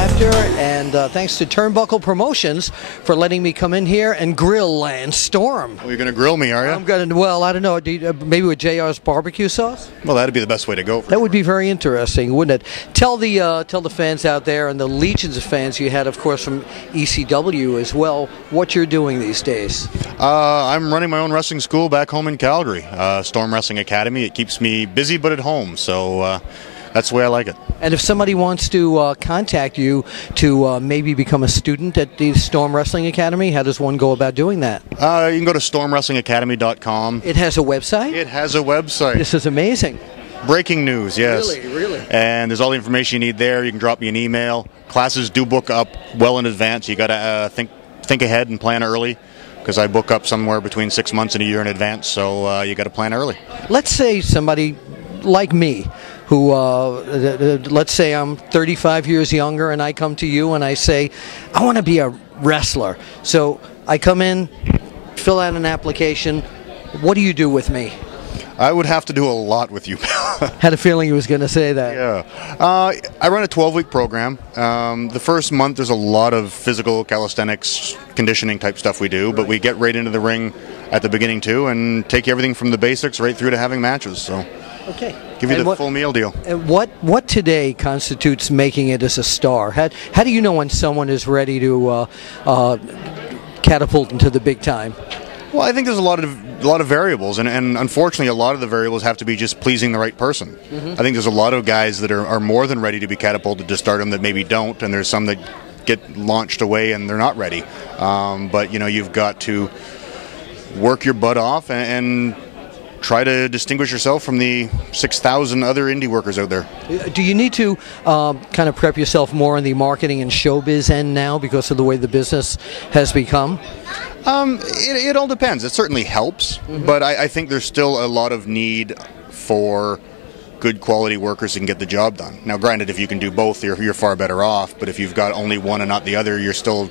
Apter, and thanks to Turnbuckle Promotions for letting me come in here and grill Lance Storm. Well, you're going to grill me, are you? I'm going to, well, I don't know, maybe with JR's barbecue sauce? Well, that'd be the best way to go. That would be very interesting, wouldn't it? Tell the fans out there, and the legions of fans you had, of course, from ECW as well, what you're doing these days. I'm running my own wrestling school back home in Calgary, Storm Wrestling Academy. It keeps me busy but at home, so that's the way I like it. And if somebody wants to contact you to maybe become a student at the Storm Wrestling Academy, how does one go about doing that? You can go to stormwrestlingacademy.com. It has a website? It has a website. This is amazing. Breaking news, yes. Really? And there's all the information you need there. You can drop me an email. Classes do book up well in advance. You got to think ahead and plan early, because I book up somewhere between 6 months and a year in advance, so you got to plan early. Let's say somebody like me, who, let's say I'm 35 years younger, and I come to you and I say, I want to be a wrestler. So I come in, fill out an application. What do you do with me? I would have to do a lot with you. Had a feeling he was going to say that. Yeah. I run a 12-week program. The first month there's a lot of physical calisthenics, conditioning type stuff we do, but we get right into the ring at the beginning too and take everything from the basics right through to having matches. So. Okay. Give you the full meal deal. And what today constitutes making it as a star? How do you know when someone is ready to catapult into the big time? Well, I think there's a lot of variables, and unfortunately a lot of the variables have to be just pleasing the right person. Mm-hmm. I think there's a lot of guys that are more than ready to be catapulted to stardom that maybe don't, and there's some that get launched away and they're not ready. But you've got to work your butt off and try to distinguish yourself from the 6,000 other indie workers out there. Do you need to kind of prep yourself more on the marketing and showbiz end now because of the way the business has become? It all depends. It certainly helps, mm-hmm. But I think there's still a lot of need for good quality workers that can get the job done. Now, granted, if you can do both, you're far better off, but if you've got only one and not the other, you're still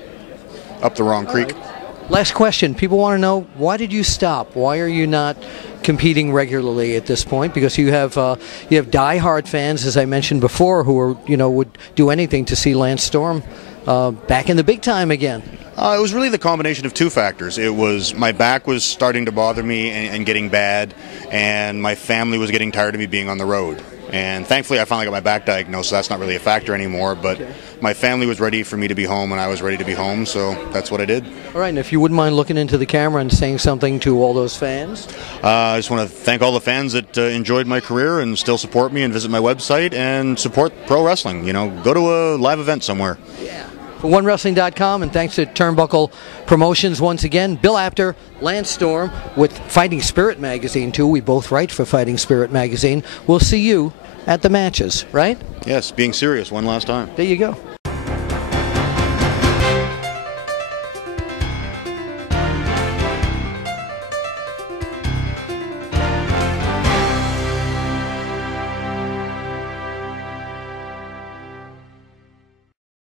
up the wrong creek. Right. Last question. People want to know, why did you stop? Why are you not competing regularly at this point? Because you have diehard fans, as I mentioned before, who are would do anything to see Lance Storm back in the big time again. It was really the combination of two factors. It was my back was starting to bother me and getting bad, and my family was getting tired of me being on the road. And thankfully I finally got my back diagnosed, so that's not really a factor anymore, but okay. My family was ready for me to be home and I was ready to be home, so that's what I did. All right, and if you wouldn't mind looking into the camera and saying something to all those fans? I just want to thank all the fans that enjoyed my career and still support me and visit my website and support pro wrestling. Go to a live event somewhere. Yeah. For OneWrestling.com, and thanks to Turnbuckle Promotions once again, Bill Apter, Lance Storm, with Fighting Spirit Magazine, too. We both write for Fighting Spirit Magazine. We'll see you at the matches, right? Yes, being serious one last time. There you go.